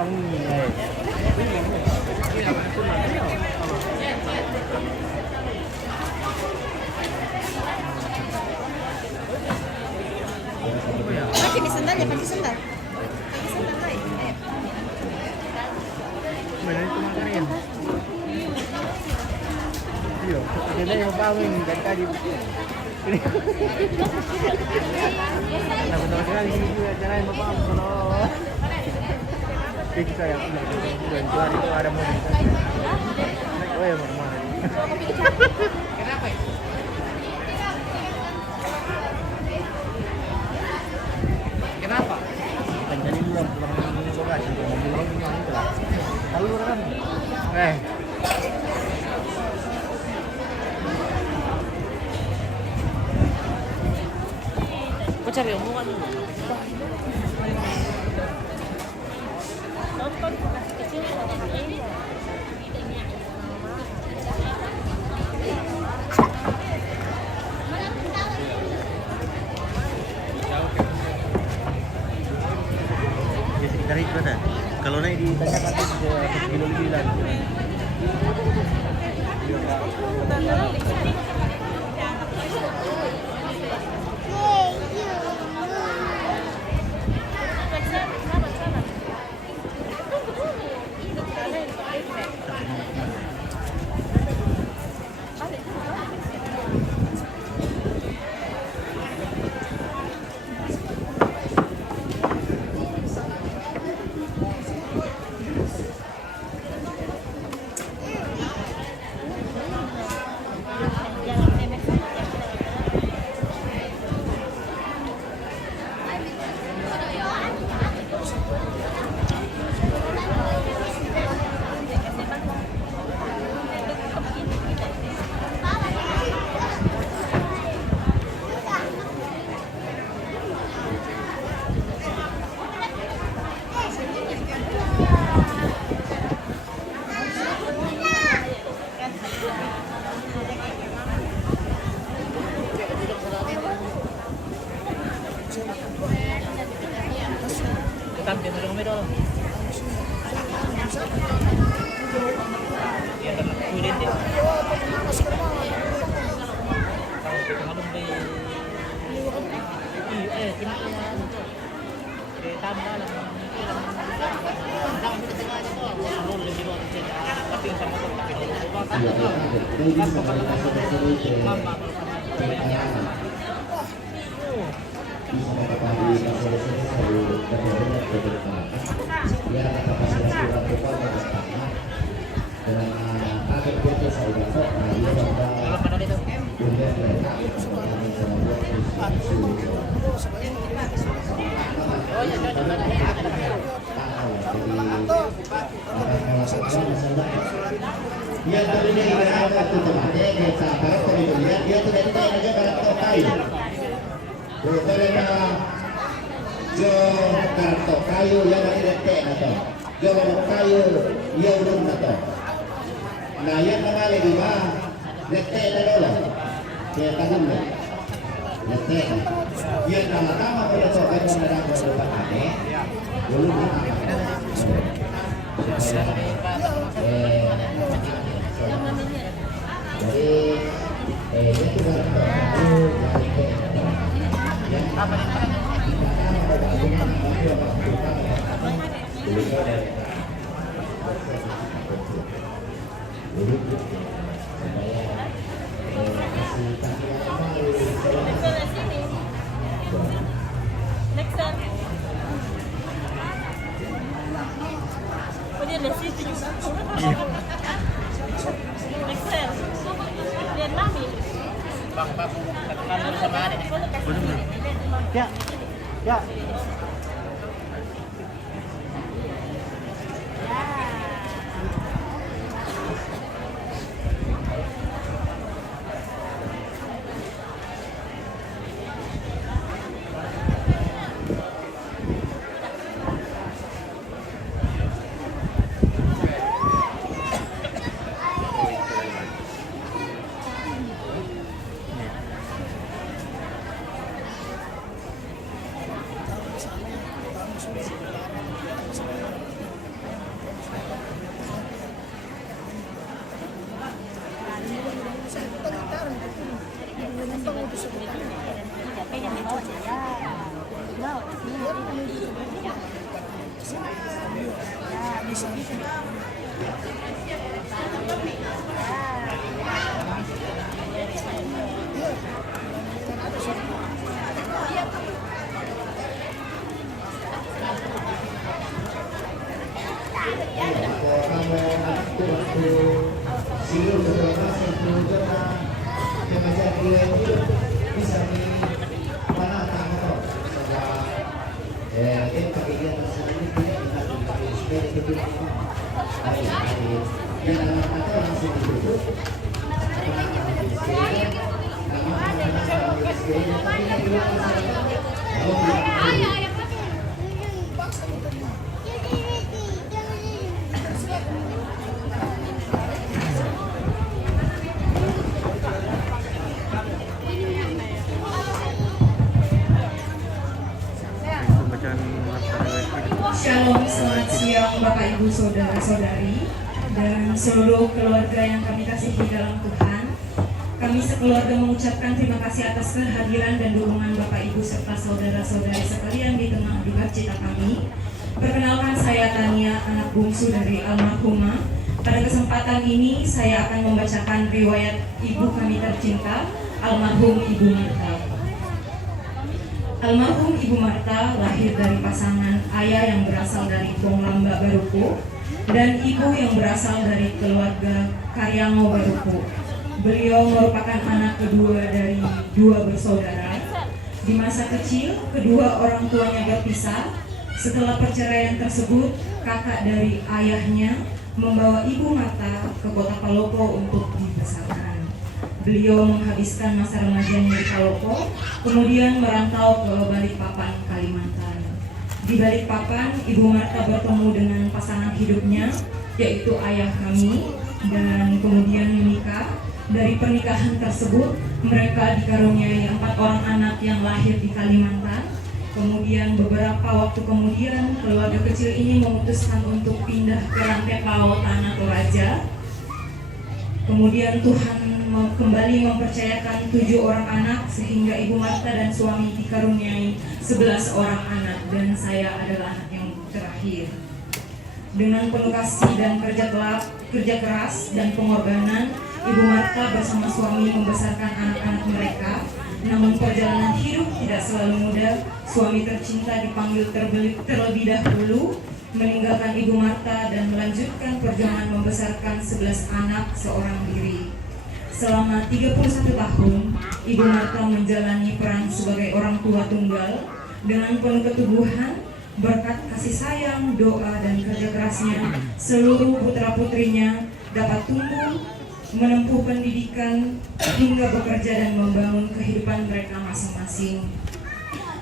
Pakai di sendal ya, pakai sendal. Pakai sendal baik. Mana itu makanan? Iya, ada yang bangun dari tadi. Nah, benar sekali ini juga jalan bapak kalau jadi saya bulan Januari itu ada mobil oh ya mana kenapa ya? Kenapa? Jadi dulu pulang ini bagasi mobil yang itu lah lalu kan Kok cari omongan dulu? Nonton kecil ini. Ya sekitar itu ada. Kalau naik ditanya pasti kilo lebih lagi. Tampil dulu kami dulu. Ya kan kulit dia. Kalau di tambah lah. Yang tadinya ibarat itu temannya desa barat kemudian dia tidak tahu aja barat kayu. Mereka jo karto kayu yang dari detek atau jo kayu yang belum atau. Nah yang kembali di bawah detek adalah dia tanam detek. Yang pertama pada soal yang ada beberapa kali belum Ya, ya. Shalom, selamat siang Bapak Ibu Saudara-saudari dan seluruh keluarga yang kami kasihi dalam Tuhan. Kami sekeluarga mengucapkan terima kasih atas kehadiran dan dukungan Bapak Ibu serta saudara-saudari sekalian di tengah duka cita kami. Perkenalkan, saya Tania, anak bungsu dari almarhumah. Pada kesempatan ini saya akan membacakan riwayat ibu kami tercinta, almarhum Ibu Marta. Almarhum Ibu Marta lahir dari pasangan ayah yang berasal dari Ponglamba Barupu dan ibu yang berasal dari keluarga Karyango Barupu. Beliau merupakan anak kedua dari dua bersaudara. Di masa kecil, kedua orang tuanya berpisah. Setelah perceraian tersebut, kakak dari ayahnya membawa Ibu Marta ke kota Palopo untuk dibesarkan. Beliau menghabiskan masa remajanya di Palopo, kemudian merantau ke Balikpapan, Kalimantan. Di Balikpapan, Ibu Marta bertemu dengan pasangan hidupnya, yaitu ayah kami, dan kemudian menikah. Dari pernikahan tersebut, mereka dikaruniai 4 orang anak yang lahir di Kalimantan. Kemudian beberapa waktu kemudian, keluarga kecil ini memutuskan untuk pindah ke Rantepao, Tanah Toraja. Kemudian Tuhan kembali mempercayakan 7 orang anak sehingga Ibu Marta dan suami dikaruniai 11 orang anak dan saya adalah anak yang terakhir. Dengan penuh kasih dan kerja keras dan pengorbanan, Ibu Marta bersama suami membesarkan anak-anak mereka. Namun perjalanan hidup tidak selalu mudah. Suami tercinta dipanggil terlebih dahulu meninggalkan Ibu Marta dan melanjutkan perjuangan membesarkan 11 anak seorang diri. Selama 31 tahun, Ibu Marta menjalani peran sebagai orang tua tunggal dengan penuh keteguhan. Berkat kasih sayang, doa, dan kerja kerasnya, seluruh putra-putrinya dapat tumbuh, menempuh pendidikan, hingga bekerja dan membangun kehidupan mereka masing-masing.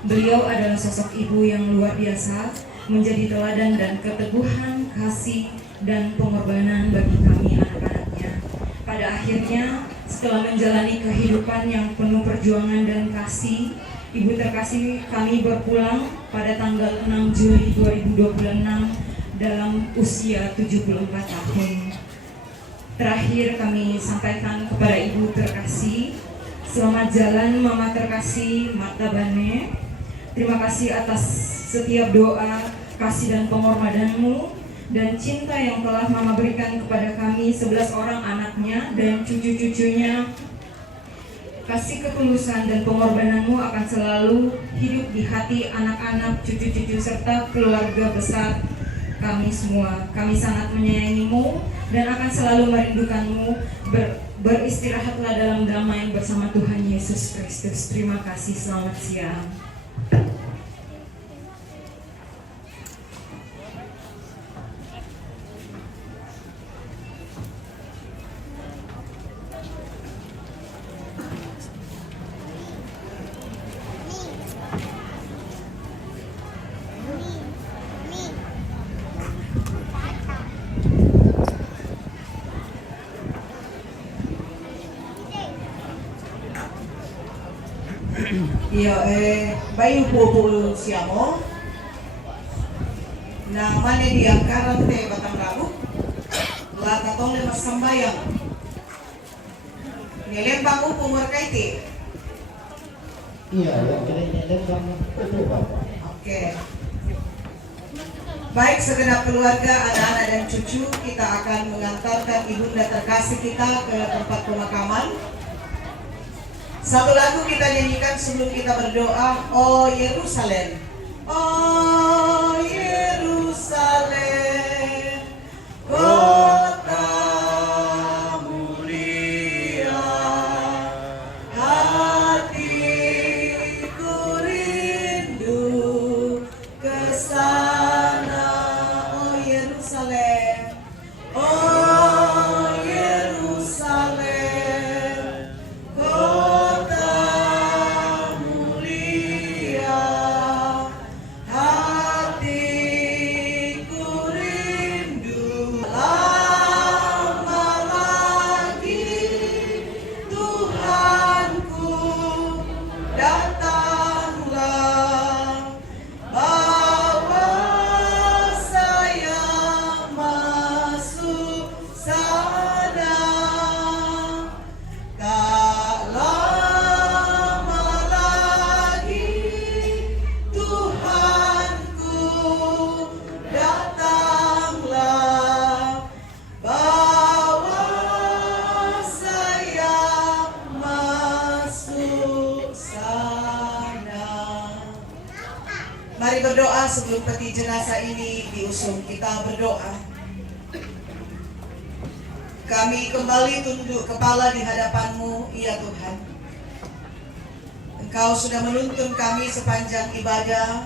Beliau adalah sosok ibu yang luar biasa, menjadi teladan dan keteguhan, kasih, dan pengorbanan bagi kami anak-anaknya. Pada akhirnya, setelah menjalani kehidupan yang penuh perjuangan dan kasih, Ibu terkasih kami berpulang pada tanggal 6 Juli 2026 dalam usia 74 tahun. Terakhir kami sampaikan kepada Ibu terkasih, selamat jalan Mama terkasih Marta Bane. Terima kasih atas setiap doa, kasih dan pengorbananmu dan cinta yang telah Mama berikan kepada kami 11 orang anaknya dan cucu-cucunya. Kasih ketulusan dan pengorbananmu akan selalu hidup di hati anak-anak, cucu-cucu serta keluarga besar kami semua. Kami sangat menyayangimu dan akan selalu merindukanmu. Beristirahatlah dalam damai bersama Tuhan Yesus Kristus. Terima kasih, selamat siang. Iya, bayu po siamo na mane di angkaran te Batang Rabu lata tong le masambayang nilembang upo merkaiti. Iya, yang kena lembang itu, Pak. Oke. Baik segenap keluarga, anak-anak dan cucu, kita akan mengantarkan ibunda terkasih kita ke tempat pemakaman. Satu lagu kita nyanyikan sebelum kita berdoa. Oh Yerusalem, oh Yerusalem, kota mulia, hatiku rindu ke sana. Oh Yerusalem, oh Yerusalem, kota mulia, hatiku rindu. Lama lagi Tuhanku, datanglah, bawa saya masuk sana. Tak lama lagi Tuhanku, datanglah, bawa saya masuk sana. Mari berdoa sebelum peti jenazah ini diusung. Kita berdoa. Kami kembali tunduk kepala di hadapan-Mu, ya Tuhan. Engkau sudah menuntun kami sepanjang ibadah,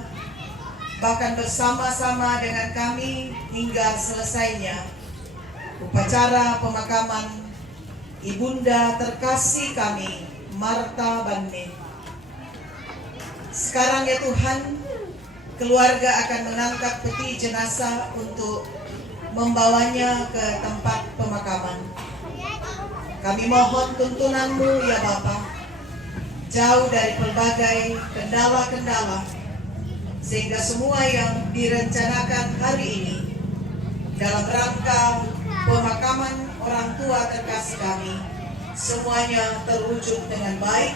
bahkan bersama-sama dengan kami hingga selesainya upacara pemakaman ibunda terkasih kami, Martha Banne. Sekarang ya Tuhan, keluarga akan mengangkat peti jenazah untuk membawanya ke tempat pemakaman. Kami mohon tuntunan-Mu ya Bapa, jauh dari pelbagai kendala-kendala, sehingga semua yang direncanakan hari ini dalam rangka pemakaman orang tua terkasih kami, semuanya terwujud dengan baik.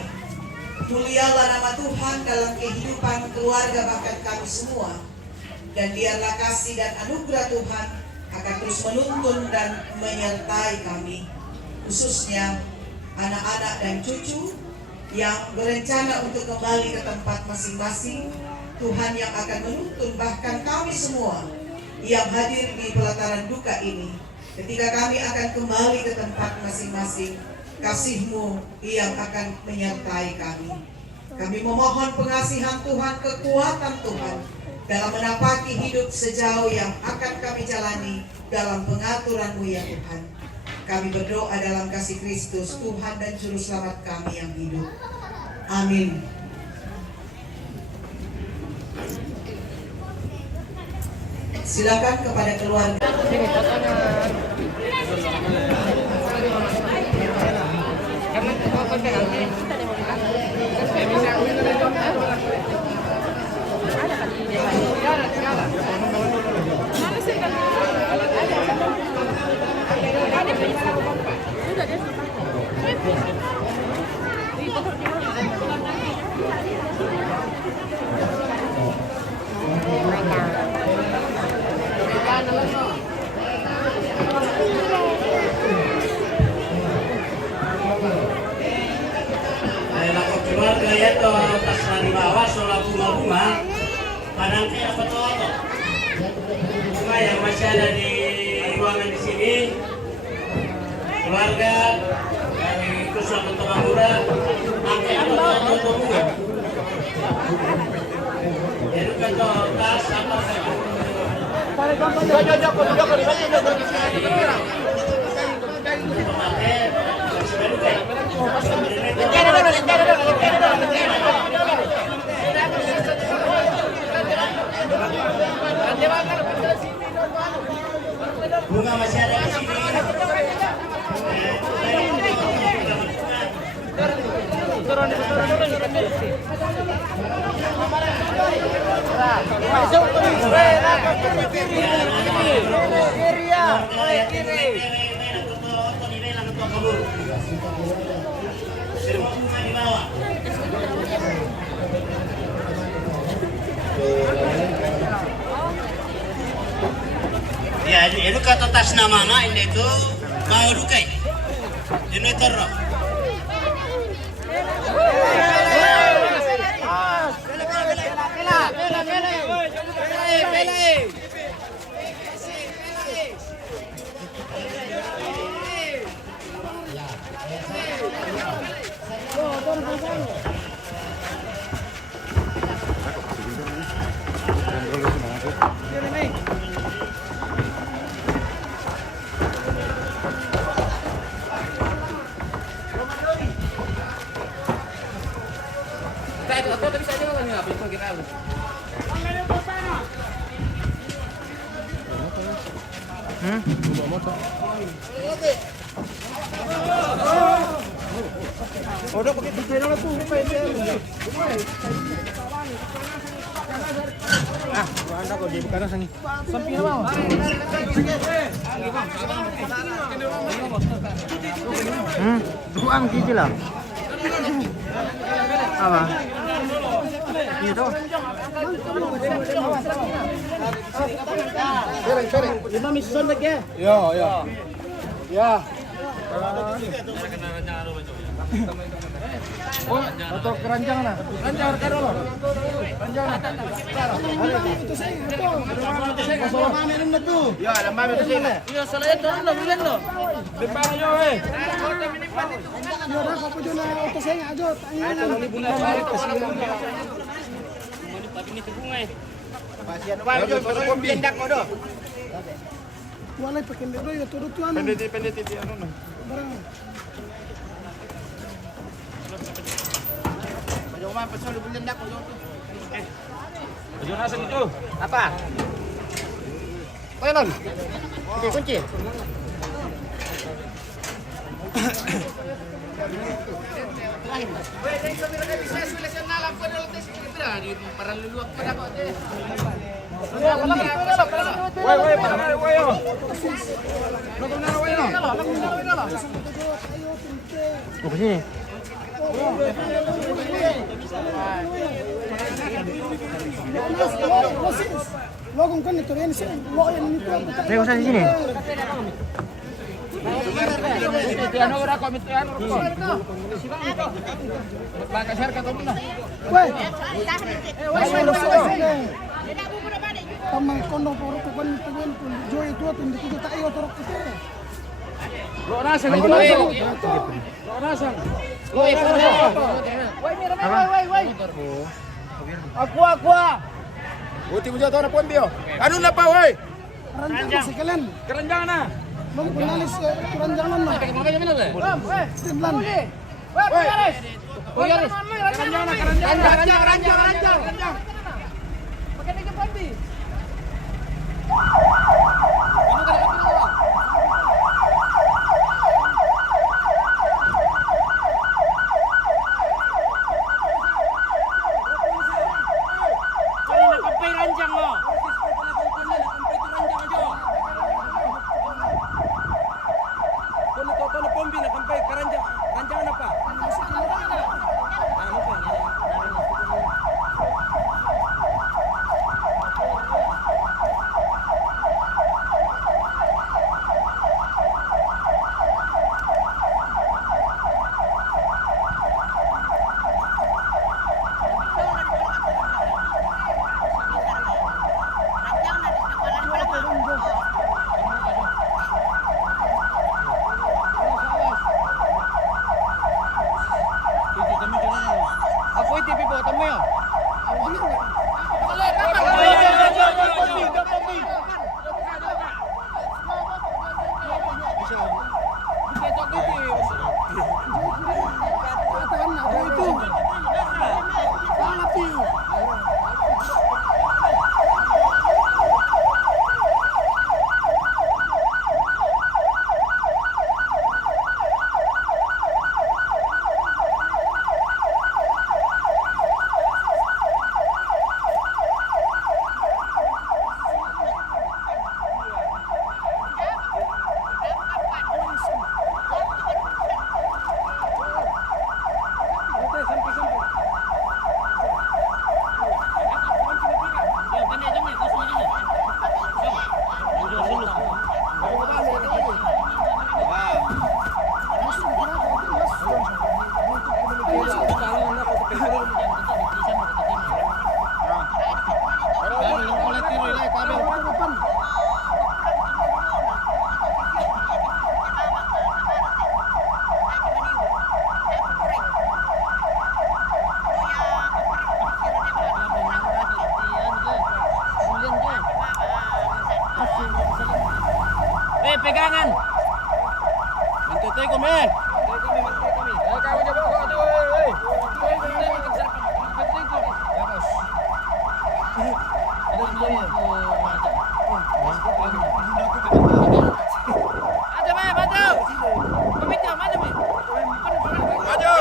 Mulialah nama Tuhan dalam kehidupan keluarga bahkan kami semua, dan biarlah kasih dan anugerah Tuhan akan terus menuntun dan menyertai kami, khususnya anak-anak dan cucu yang berencana untuk kembali ke tempat masing-masing. Tuhan yang akan menuntun bahkan kami semua yang hadir di pelataran duka ini, ketika kami akan kembali ke tempat masing-masing. Kasih-Mu yang akan menyertai kami. Kami memohon pengasihan Tuhan, kekuatan Tuhan dalam menapaki hidup sejauh yang akan kami jalani dalam pengaturan-Mu ya Tuhan. Kami berdoa dalam kasih Kristus, Tuhan dan Juru Selamat kami yang hidup. Amin. Silakan kepada keluarga. Keluarga ya to tas dari bawah soal bunga-bunga padang kayak foto-foto bunga yang masih ada di ruangan di sini. Keluarga dari Kuswa Kota Bangura pakai foto bunga. Jadi foto tas apa saja. Bunga masih ada di sini. Semua bunga di bawah. duka tetas nama ini itu mau dukai. Ini terus. Udah pakai tiga orang tuh, anda kok di bukan sini. Sampingnya mau. Buang gitu lah. Apa? Itu. Sering. Lima mison lagi ya? Ya. Ya. Oh, atau keranjang nah. Keranjang harga dulu. Keranjang. Itu saya itu. Soal mana ini tuh? Ya, lama itu sih. Iya, soalnya turun lo, bilang lo. Depan yo, eh. Yo, dah kau punya auto saya aja. Tanya kalau di bulan balik ke sini. Tapi ini bunga. Pasien wah, yo, kalau pindak kodo. Walai pakai dulu ya turut tuan. Pendeti anu nah. Barang. Cuma pesol di bulan dak kodo. Baju nasan itu. Apa? Toilet. Kunci. Logong kan itu ini sih, lo yang itu. Saya usah di sini. Tamang kono poro ko kan itu kan jo itu tunjuk kita tayo torok itu. Lo nasan. Aqua. Buti mo jatuh na pondio. Ano na pa, woy? Keranjang sekalian. Keranjang na. Mau penalis keranjangan mah. Timlan. Keranjang. Pakai tiga padi. pegangan. Menteri kami. Kamu coba kau tu. Ya bos. Ada mana maju? Pemimpin maju mi. Maju.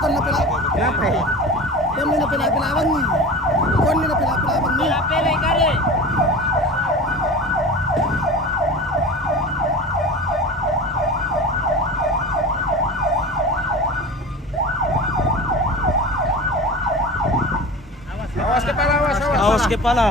Kon na pila. Kenapa? Kon na pila-pilawan ni. Kon na pila-pilawan ni. Pila kali. Awas kepala, awas kepala.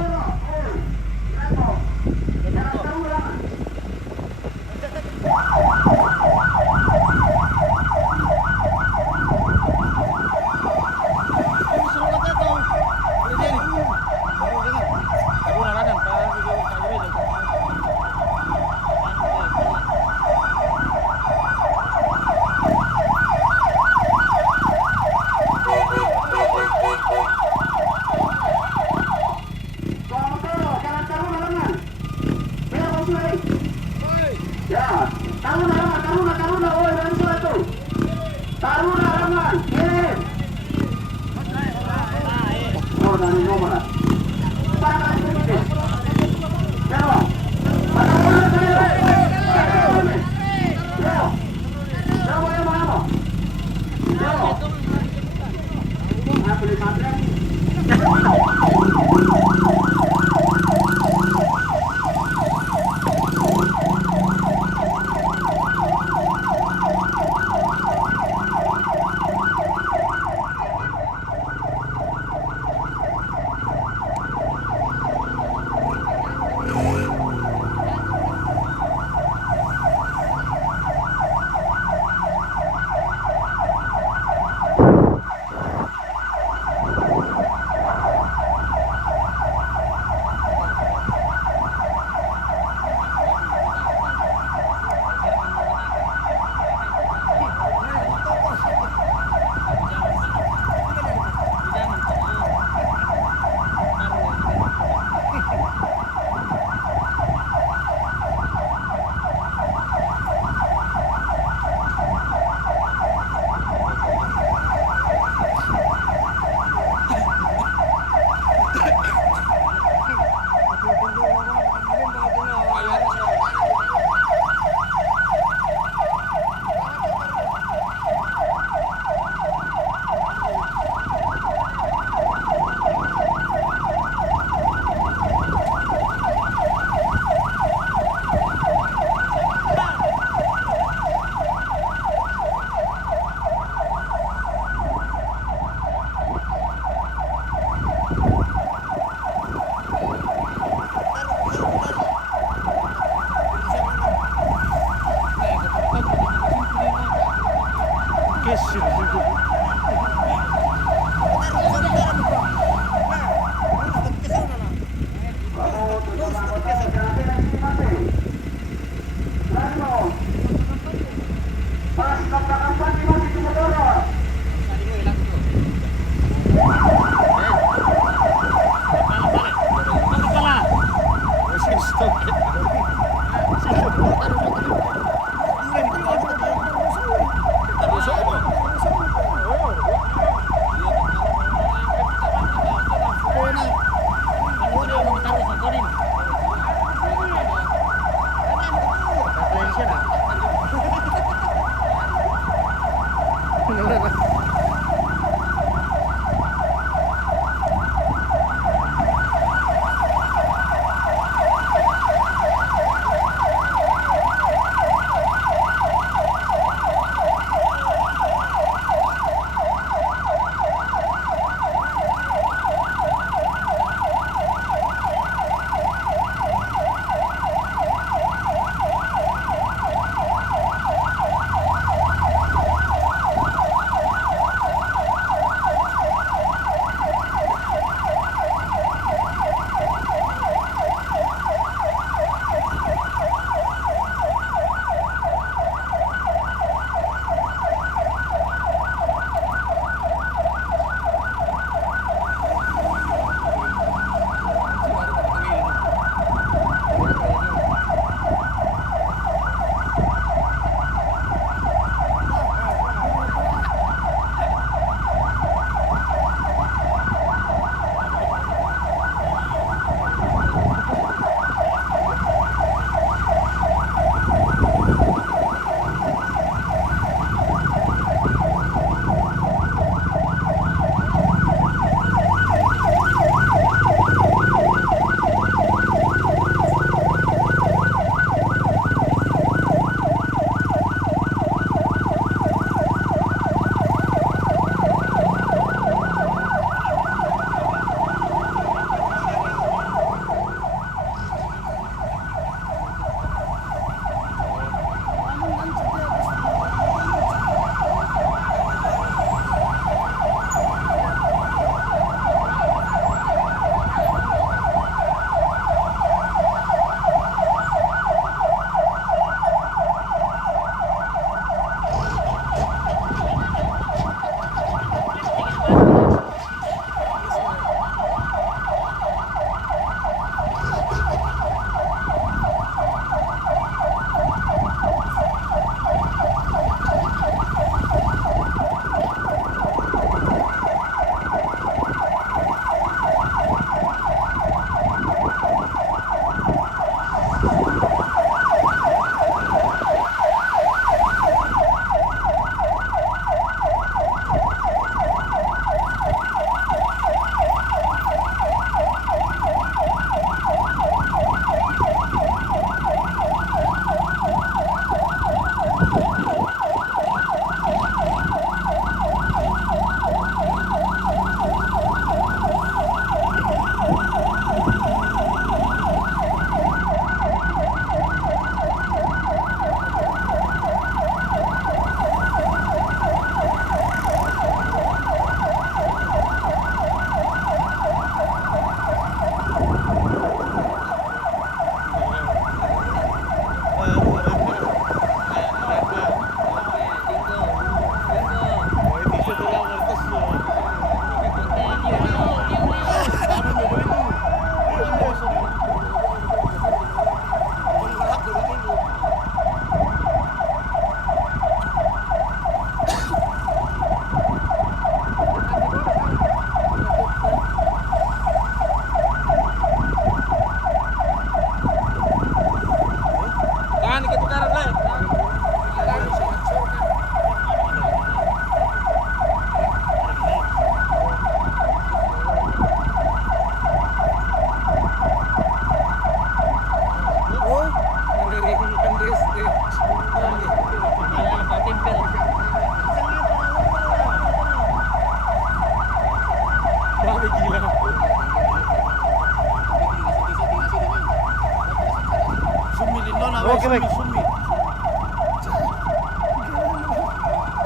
Oke, baik.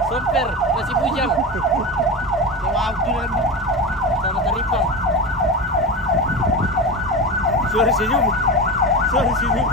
Somper, masih bujang. Sama Taripang. Suara senyum. Suara senyum.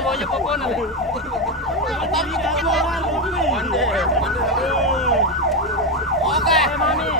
baunya popona. Oke, mami.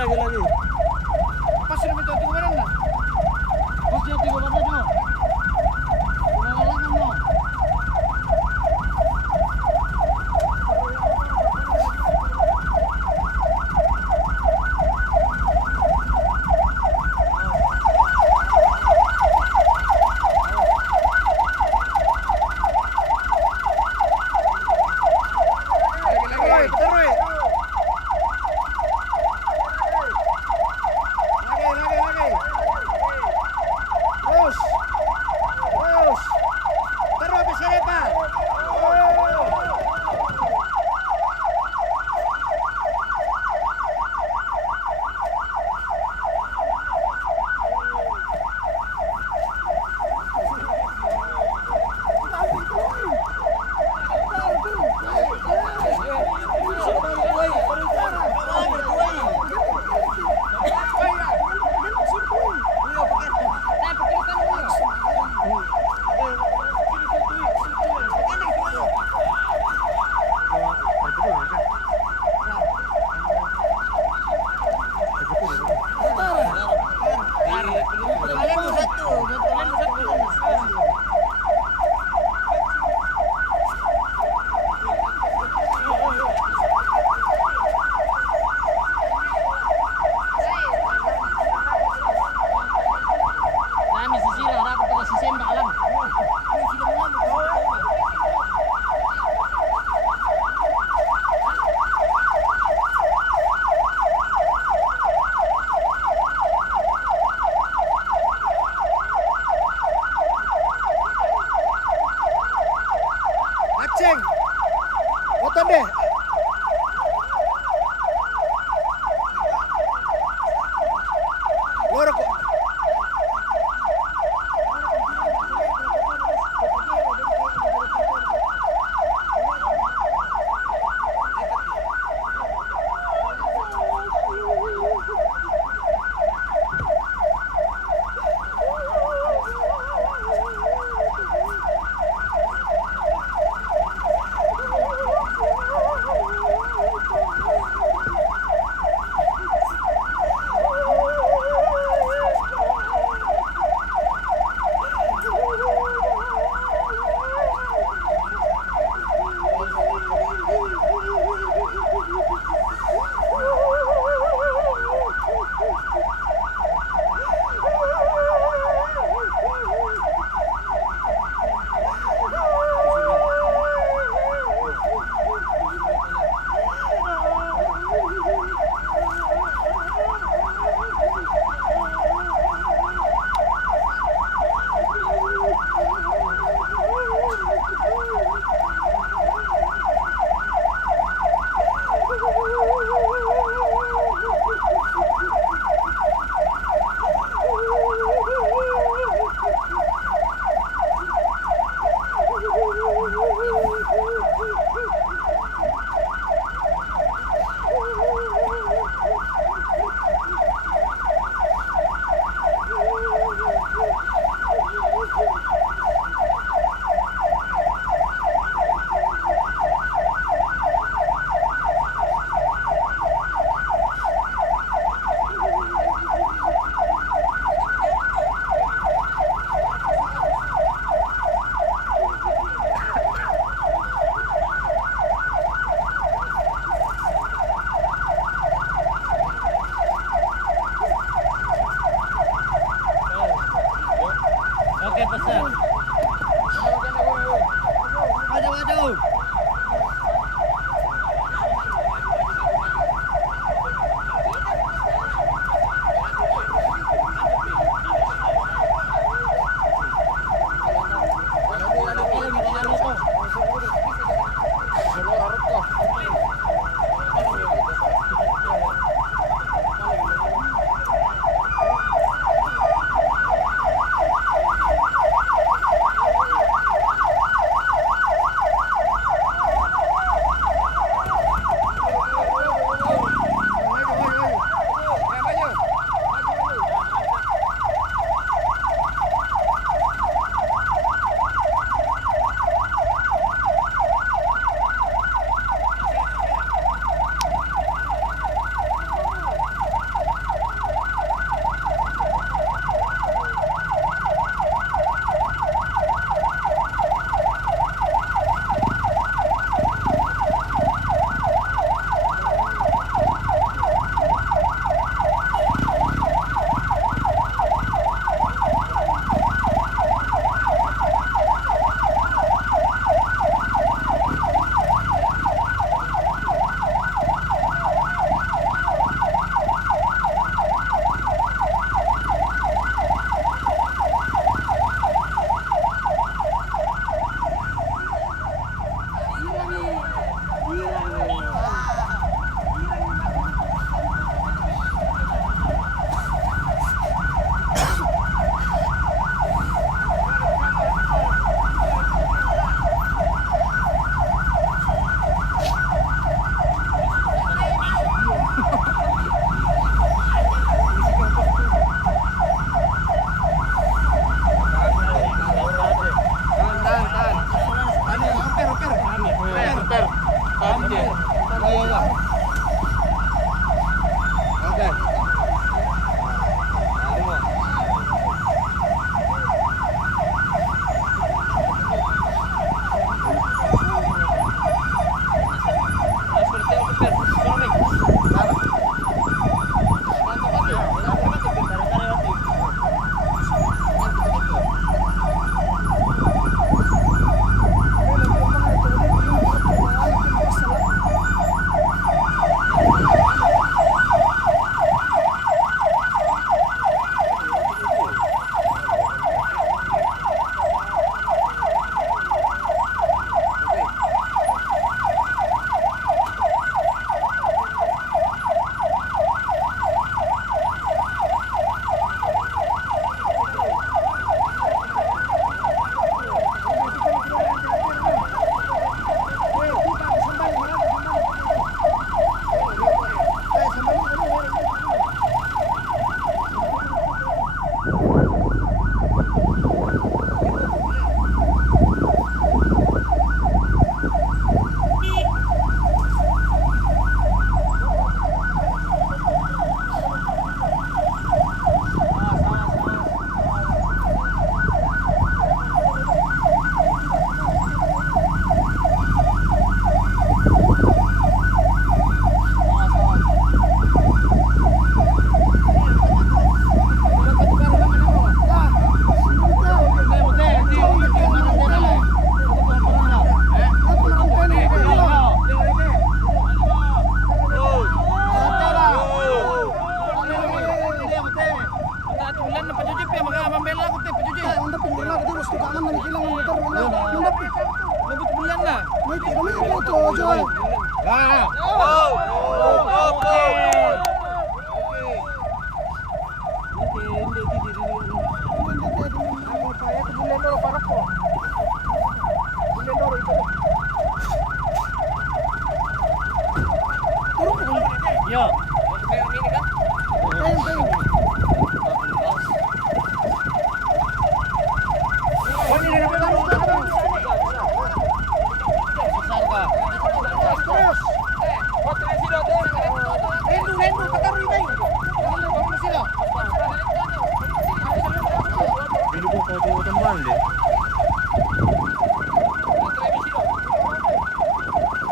Lagi. Pas sudah minta tiga barang dah. Pas dia tiga barang juga. Ulang mau. Lagi. Ceng. Foto deh. Loro kok. Nah. Yo.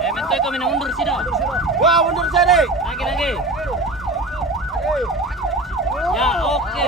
Mentoy kami na mundur sino. Wah, mundur saya. Lagi. Ya, oke.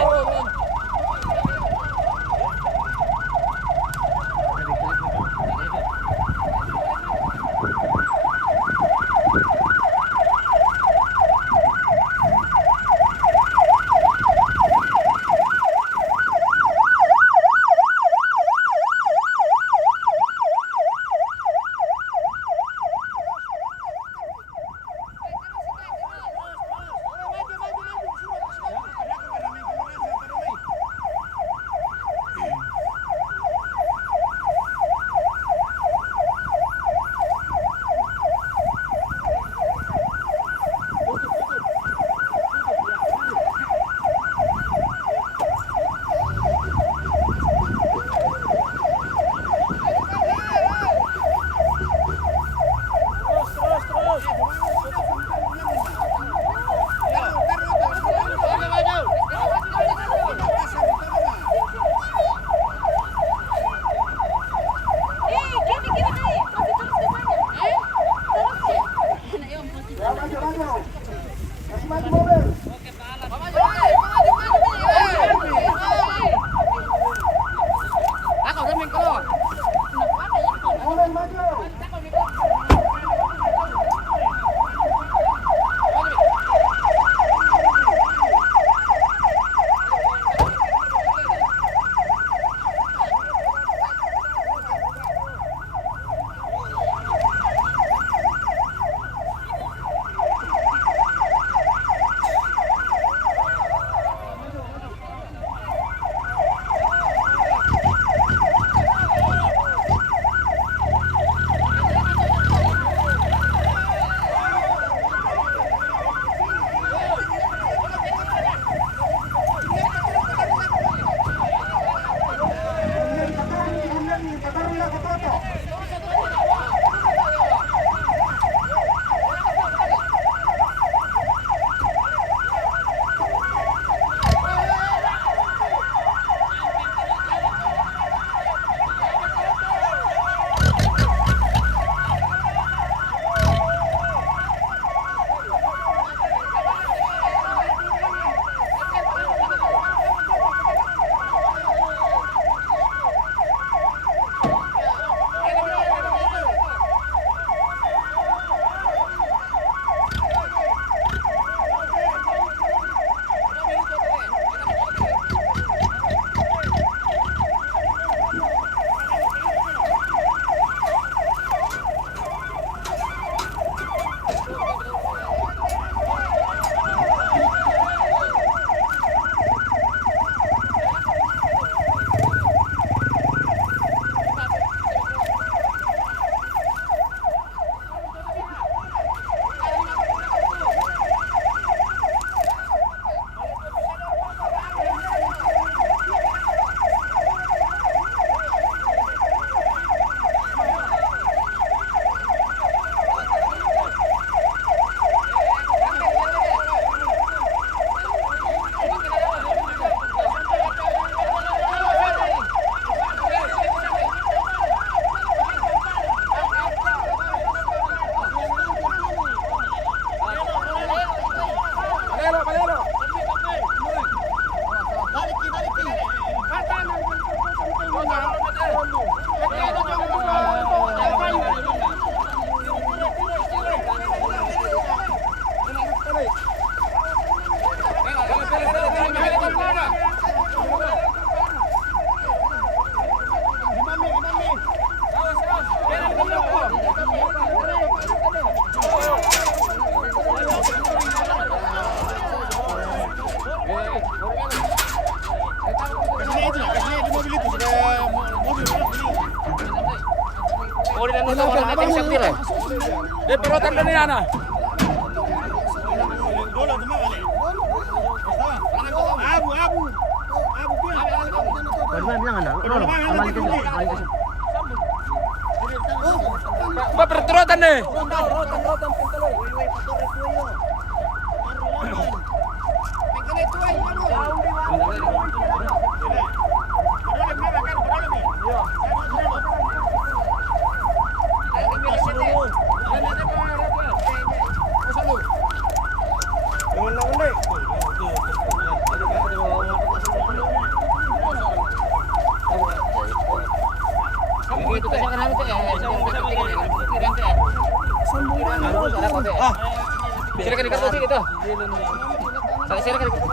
Di perotan dan Yana. Apa perterotan nih? Silakan ikat posisi itu. Silakan ikat.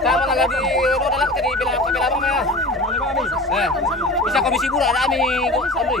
Tama lang di roda lang tadi pila mo ya. Bisa komisi murah ada ami Andri.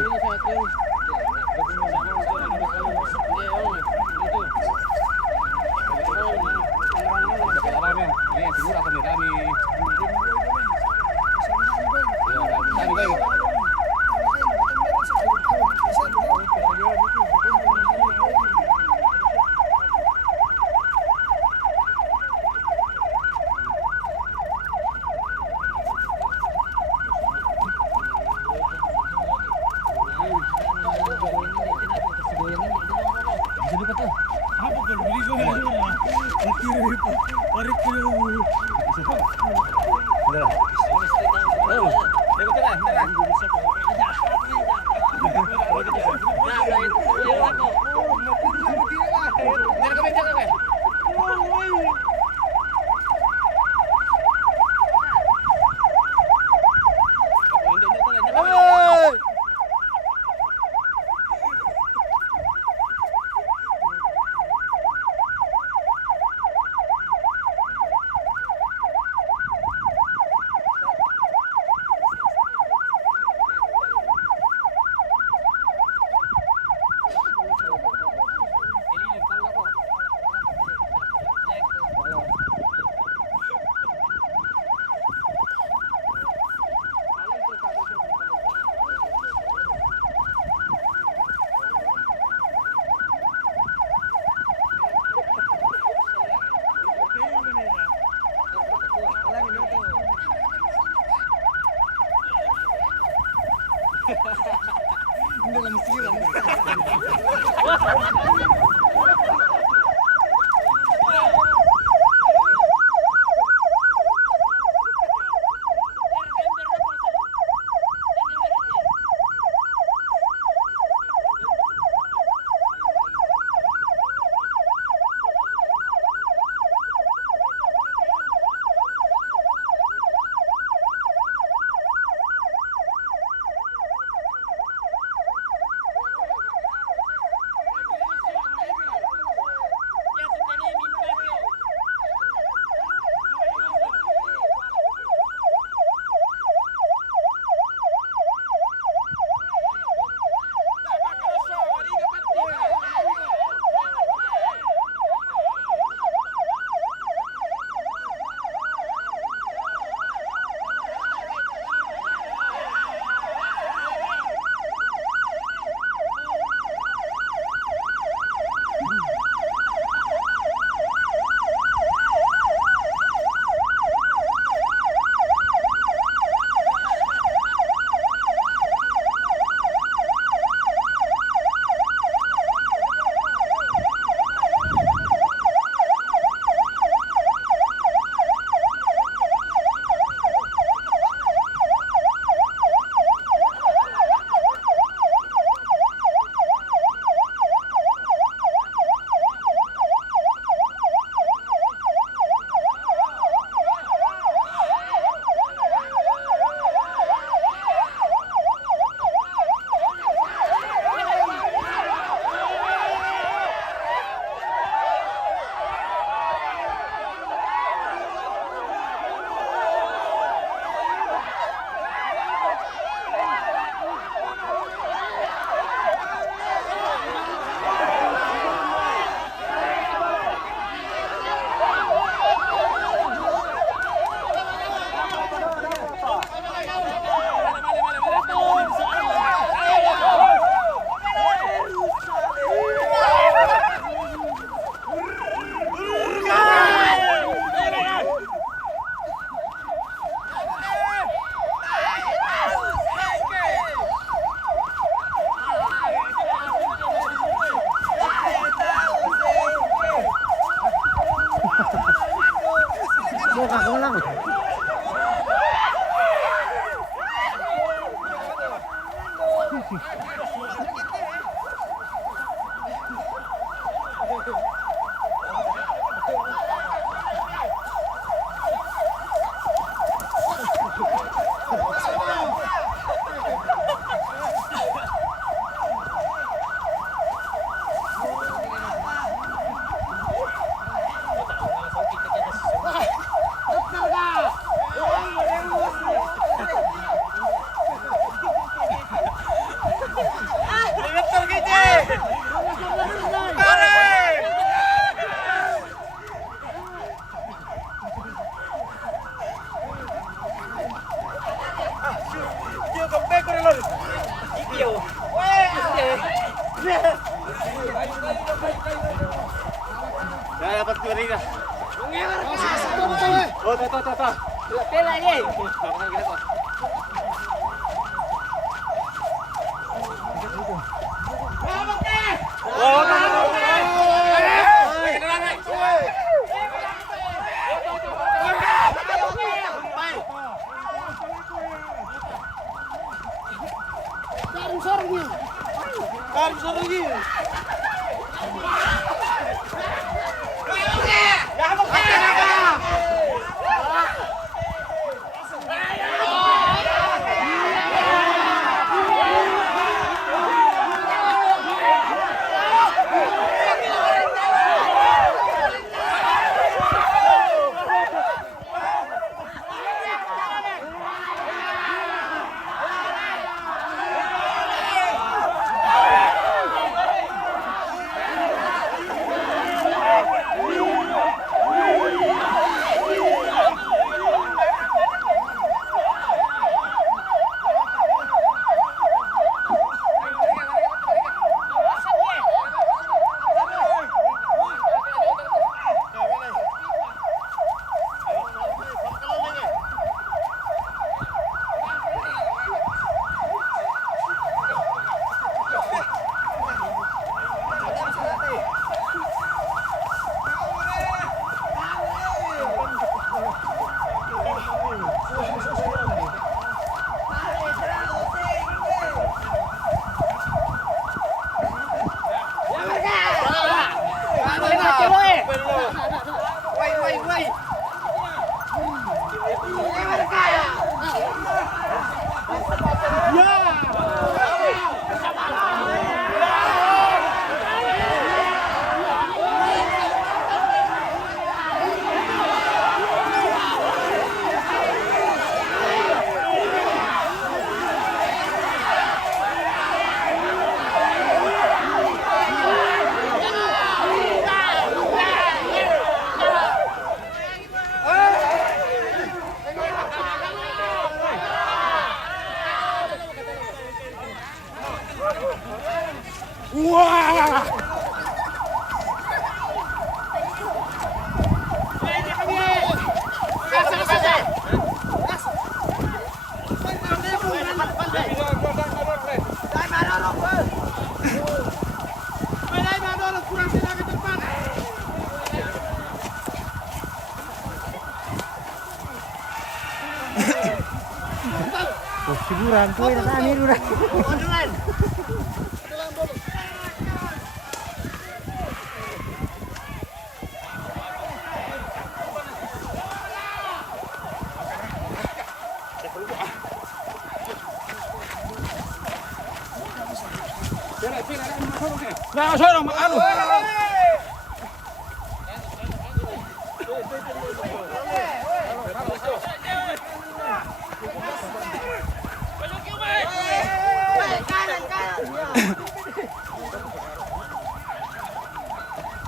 juara dah. Oh, tak. Pela lagi. Figuran tuh na kami dulu. Nah, sorong anu.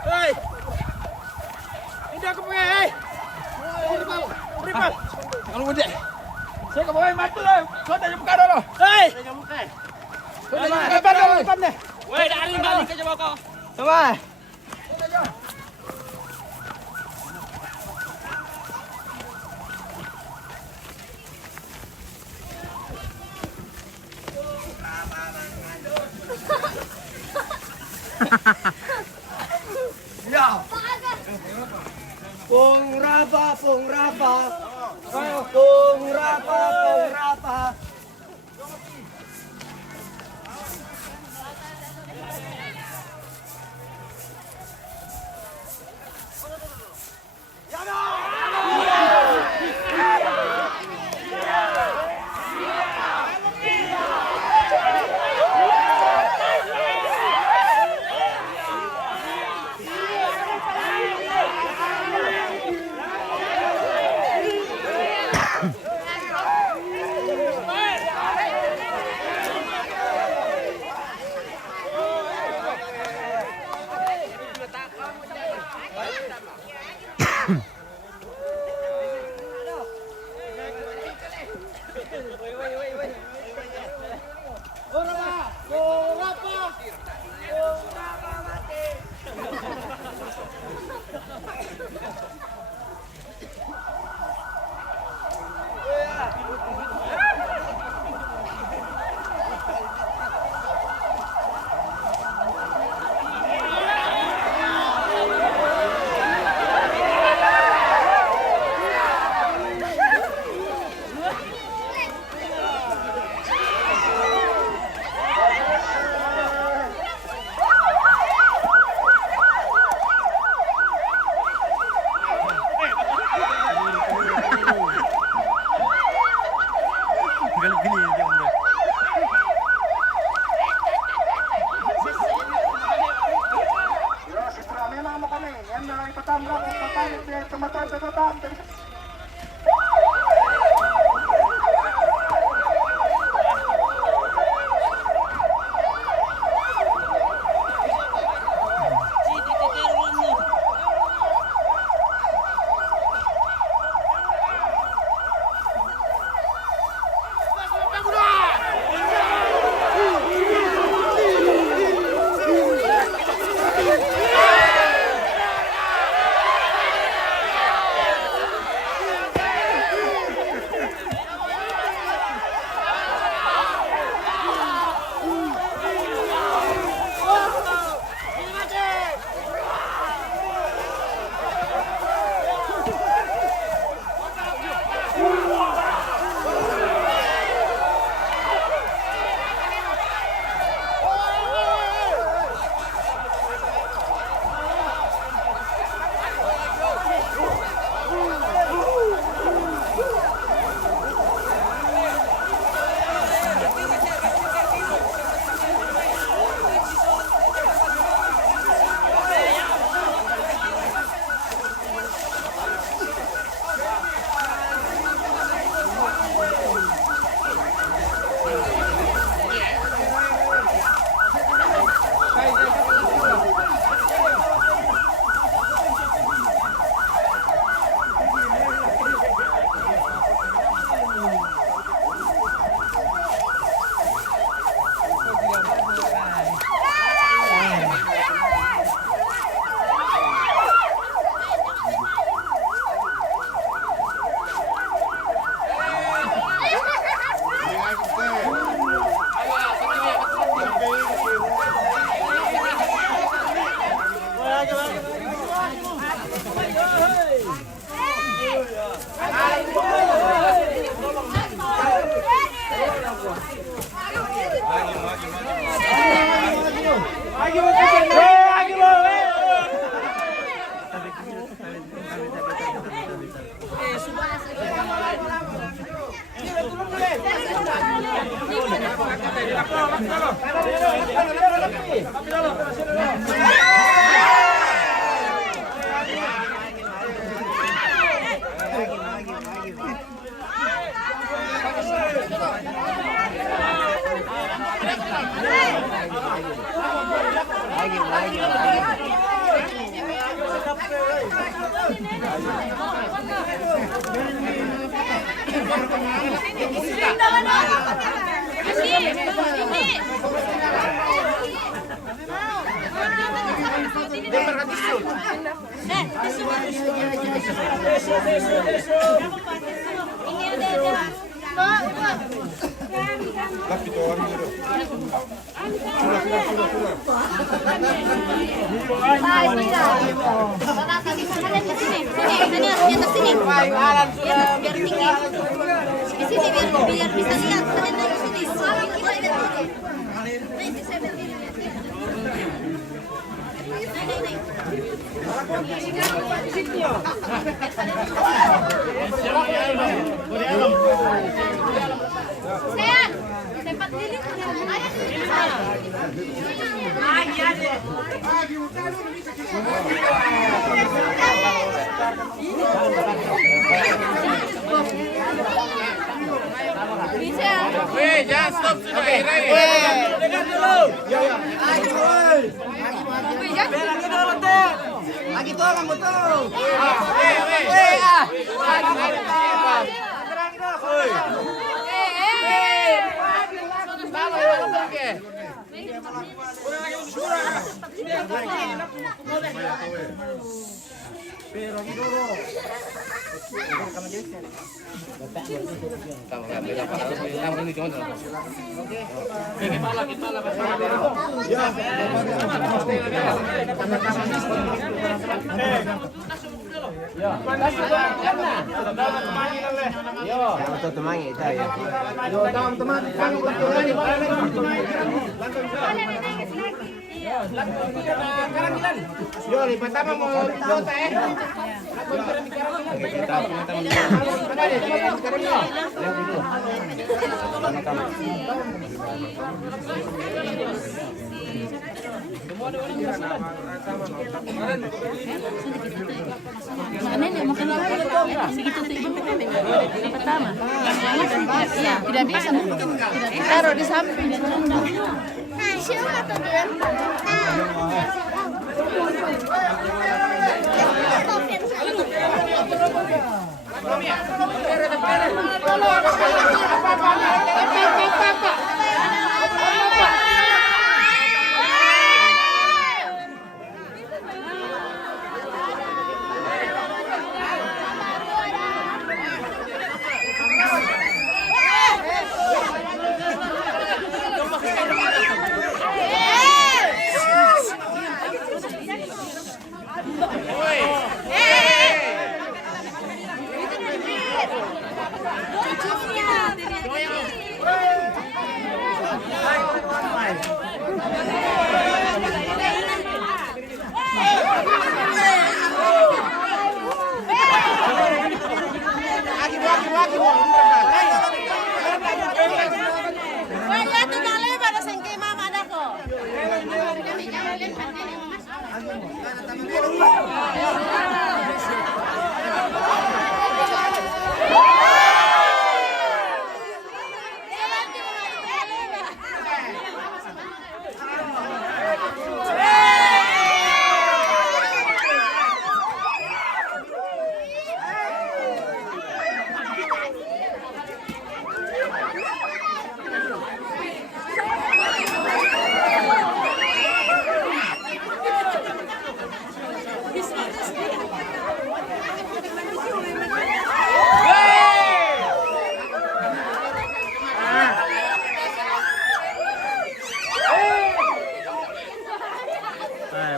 Hei. Ini aku pengen, hei. Beripat. Kalau gede. Saya ke bawah mati loh. Kau tak buka dulu. Hei. Kau tak buka dulu depan deh. Woi, dari balik ke coba kau. Coba. Ya. Pung rapa, pung rapa. Pung rapa, pung rapa. gini dia udah. Jangan stop sudah. Dekat dulu. Lagi tolong betul. Pertama mau jota pemakaman. Pertama, tidak bisa taruh di samping.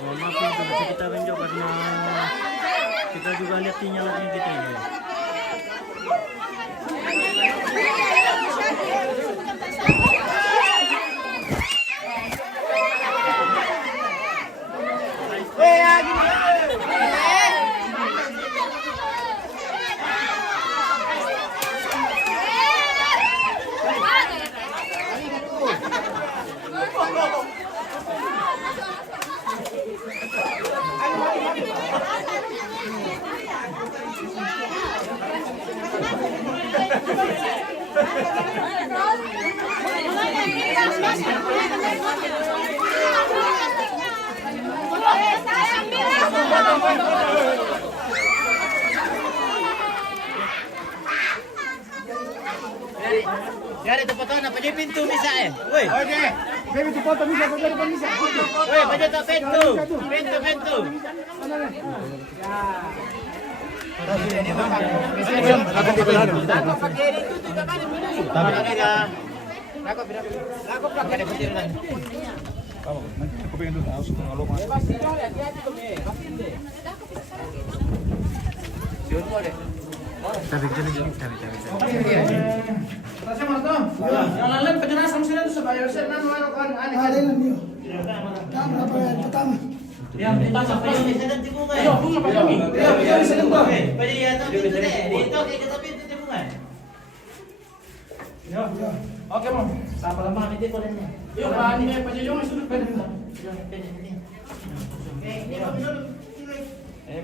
Mohon maaf untuk bisa kita renjok karena kita juga lihat sinyalnya kita ini. Dari itu foto apa jadi pintu bisa Woi. Oke. Baby itu foto bisa, bisa. Woi, baca tak pintu. Pintu. Oke, Mam. Sama lama nanti kodenya. Yuk, Pak, ini Pak Jojo masuk ke dalam.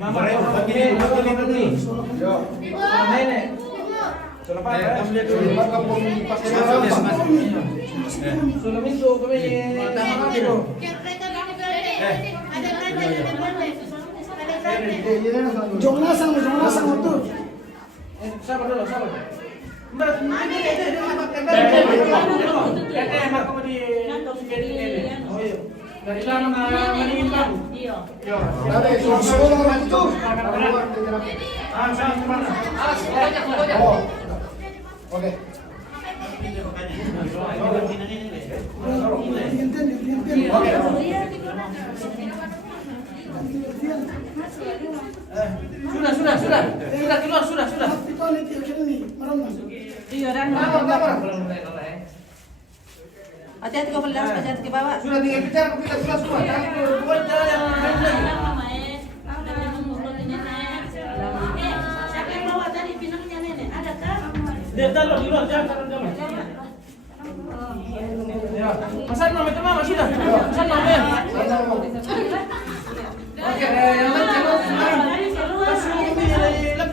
Mama, begini. Yo. Nenek. Sudah Pak, kamu lihat dulu. Sudah mintu kami. Jangan nasang itu. Sabar dulu. Dari sana meninggal. Iya. Oke. Sudah. Hati-hati kau pelas, hati-hati ke bawah. Sudah tinggal bicara, kita sudah semua. Buat jalan yang lain lagi. Siapa yang bawa tadi pinangnya nenek? Ada kan? Dia taruh di luar, jangan taruh di dalam. Ya, pesan nama itu mama sudah. Pesan nama ya. Oke, yang lain channel sekarang. Langsung kami lap.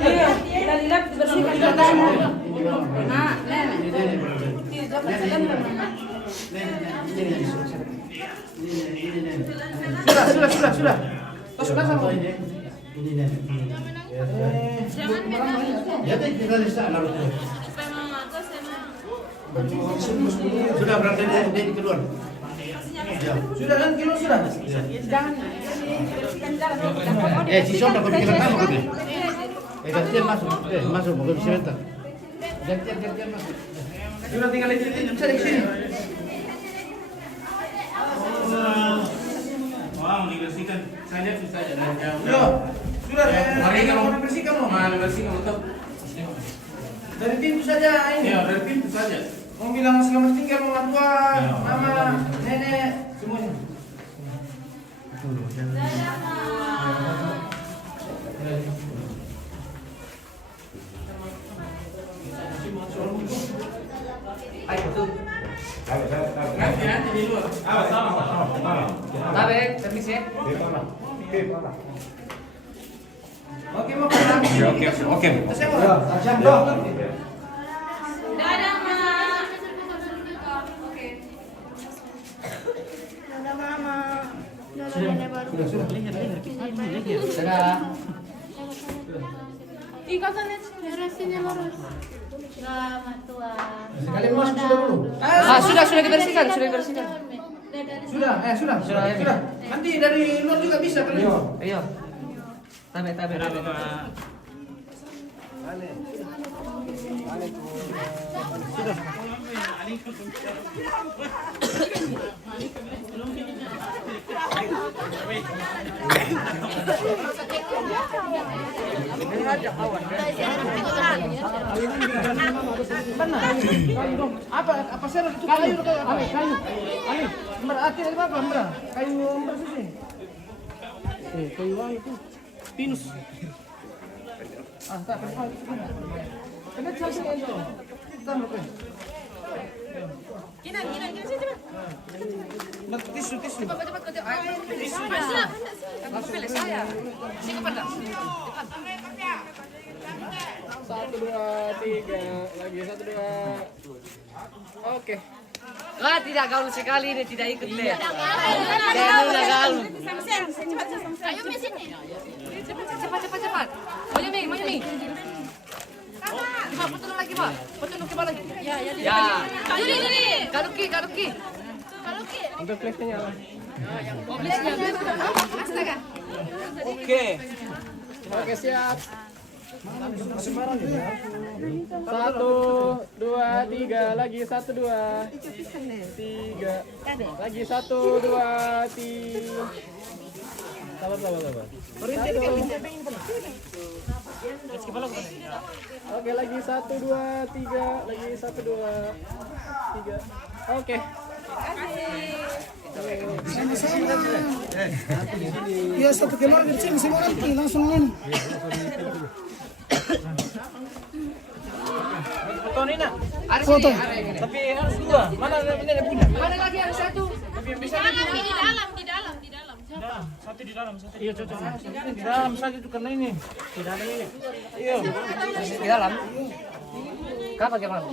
Iya, kita lap dibersihkan tanah. Nah, Sudah. Sudah sama. Ya, kita bisa naruh. Sudah berarti dia keluar. Sudah kan kilo sudah. Sison dapat pikiran kamu kan? Gantian masuk. Masuk bukan sebentar. Gantian masuk. Sudah tinggal di sini, bisa di sini. Wah, mau dibersihkan. Saya susah aja dari jauh. Yo, sudah. Hari ini mau bersihkan mau. bersihkan betul. Dari pintu saja ini. Ya, dari pintu saja. Mau bilang selamat tinggal mama tua, mama, nenek, semuanya. Ayo tuh. Nanti di luar. Tabe, permisi ya. Oke, mau pulang. Oke. Saya mau. Siap dong. dadah, Mak. Dadah mama. Dadah nenek baru. Dadah. Ih, kakaknya beresinnya lurus. Selamat tua. Sekali masuk sudah dulu. Sudah dibersihkan, Sudah. Nanti dari luar juga bisa kan? Ayo. Tabe. Apa sih itu kayu? Berarti apa? Kayu bersih. Kayu itu pinus. Tak apa. Kena cari itu. Tambah kan. Gina, sini cepat. Tisu. Cepat. Langsung pilih saya. Sini pada. 1, 2, 3, lagi 1, 2. Oke. Tidak gaul sekali ini, tidak ikut deh. Ayo sini. Cepat. Maju Mi. Coba potong lagi, Pak. Potong ke bawah lagi. Ya. Ini. Karuki. Untuk flashnya nyala. Astaga. Oke, siap. 1, 2, 3, lagi 1, 2, 3, lagi 1, 2, 3. Sabar. Oke, lagi 1, 2, 3, lagi 1, 2, 3. Oke. Ya satu keluar dari sini semua nanti langsung ini. Fotoin nak. Foto. Tapi harus 2. Mana ini punya? Mana lagi yang satu? Tapi bisa Di dalam. satu di dalam. Iya, cocok. Di dalam saja itu karena ini. Di dalam ini. Iya. Di dalam. Kapan gimana?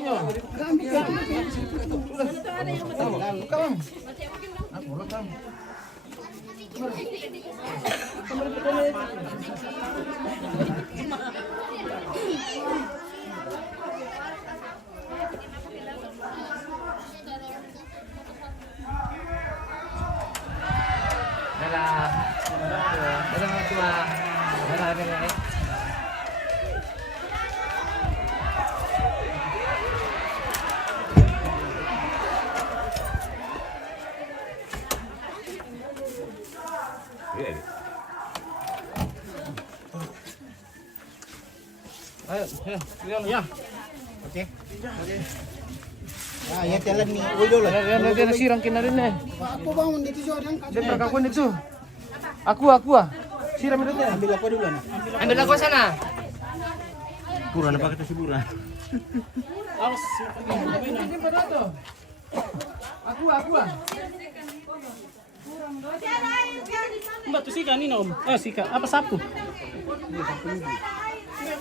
Dadah mertua. Dadah nenek. Ya. Oke. Ya jalan nih. Dulu. Dia nasirang kinarin nih. Aku bangun itu Jordan. Dia perkakuan itu. Aku. Siram itu teh. Ambil apa dulu? Ambil aku sana. Buran apa kita si buran? Awas. Ini pada tuh. Aku. Mbak tuh Sika nih Om. Sika. Apa sapu?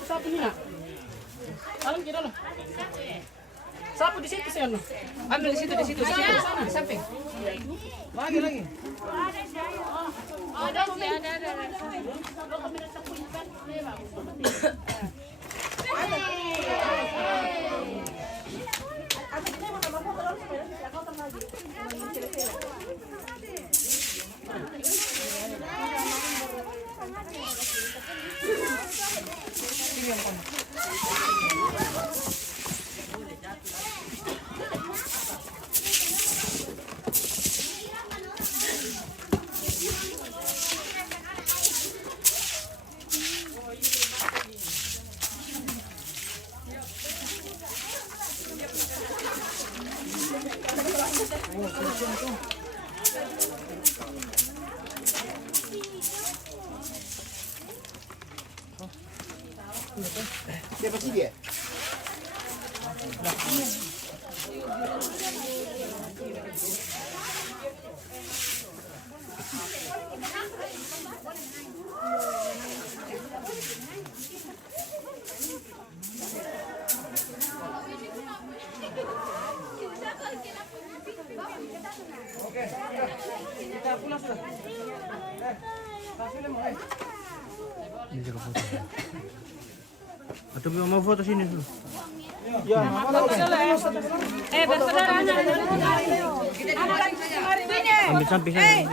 Sapu nih nak. Alam kira loh. Sapu di situ sih anu. Ambil di situ, di samping. Lagi. Ada sih, ada. Siapa sih dia? Kita pulang sudah. Ini juga foto. Atau mau foto sini dulu? Ambil samping sana.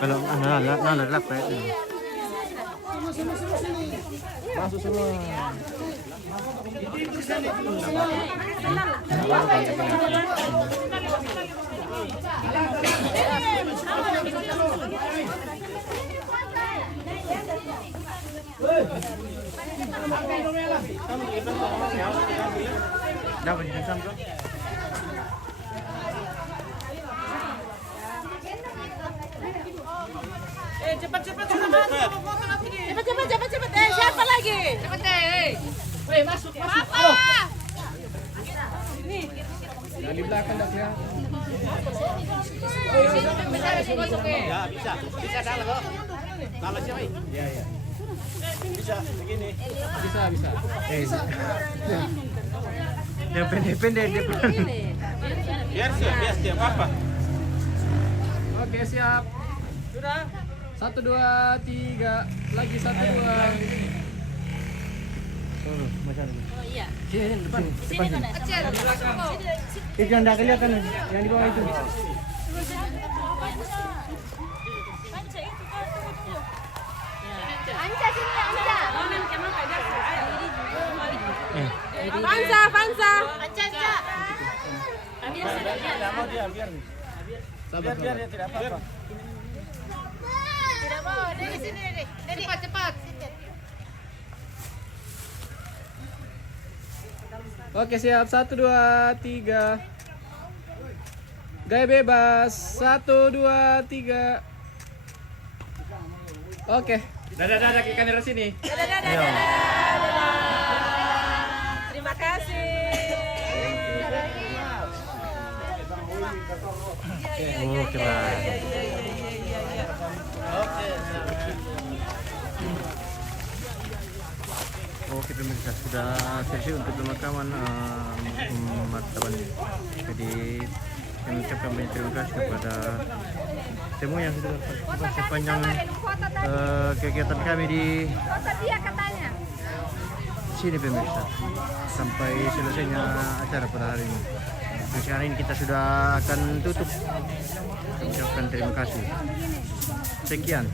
Kalau anak lapar itu. Masuk semua. Dapat di sana. Cepat sudah masuk. Cepat. Siapa lagi? Cepat deh. Woi, masuk. Apa? Ini. Di belakang dah ya. Ya, bisa dalam kok. Kalau siapa? Iya. Bisa begini. Bisa. Yang pendek-pendek dia. Biar siap apa? Oke, siap. Sudah. 1, 2, 3. Lagi 1, 2. Macam ni. Oh iya. Sini depan. Sini mana? Kecil. Itu yang dah kelihatan yang di bawah itu. Fansa. Biar dia tidak apa-apa. Tidak mau, dari sini deh. Cepat. Oke, siap. 1, 2, 3. Gaya bebas. 1, 2, 3. Oke. Dadah ke kamera sini. Dadah. Terima kasih. Oke, baik. Oke pemirsa, sudah selesai untuk pemakaman martaban. Jadi kami ucapkan banyak terima kasih kepada semua yang sudah berpartisipasi sepanjang kegiatan kami di sini pemirsa sampai selesainya acara pada hari ini. Dan sekarang ini kita sudah akan tutup. Kami ucapkan terima kasih. Sekian.